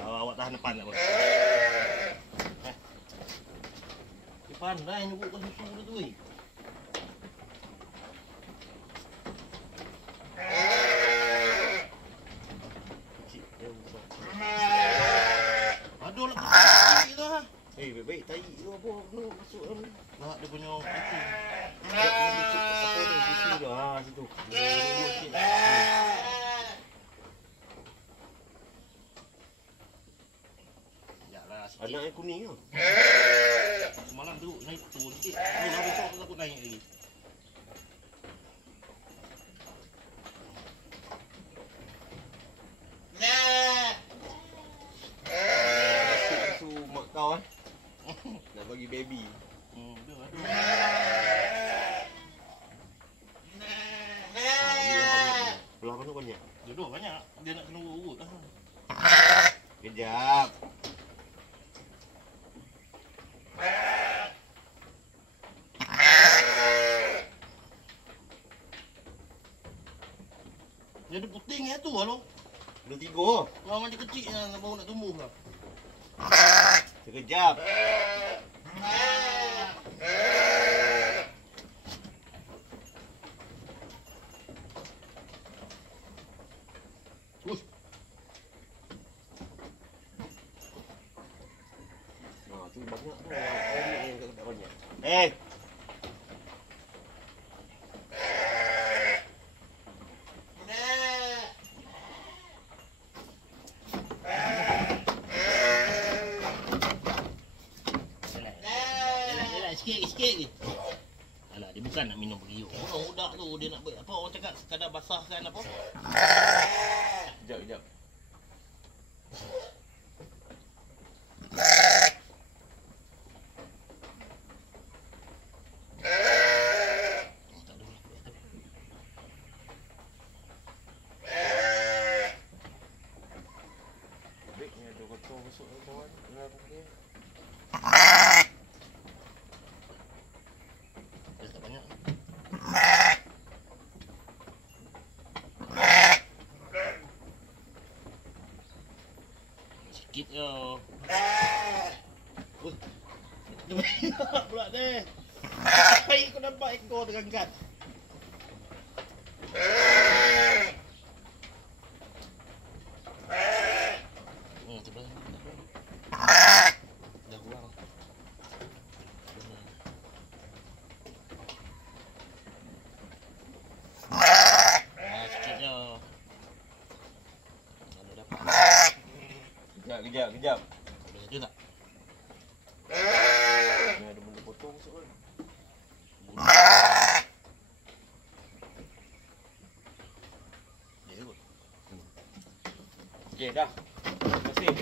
Awak tahan depan tak, Bos? Pandai nyebutkan susu dia tu, weh. Kecil dia besar. Aduh lah kecil tu lah. Baik-baik tai tu apa kena masuk dalam ni. Nak dia punya kucing. Apa tu susu tu. Situ. Anak yang kuning tu. Semalam duduk naik turun sikit. Dah besok tu takut naik lagi. Susu mak kau nak bagi baby. Belah mana banyak? Dua banyak. Dia nak kena urut lah. Kejap. Dia ada puting tu lah. Ada 3. Orang macam kecil yang baru nak tumbuh lah. Sekejap. Tu banyak tu. Yang tak banyak. Sikit je. Alah, dia bukan nak minum periuk. Budak tu dia nak buat apa orang cakap sekadar basahkan apa. Kejap. Baiknya ada kotor masuk dalam bawah ni. Sikit je. Dia banyak pula dia. Baik kau nampak ekor terangkat. Dah kurang. Sikit je. Mana dapat. Kejap. Boleh saja tak? Ni ada benda potong masuk kan? Okey, dah. Terima kasih.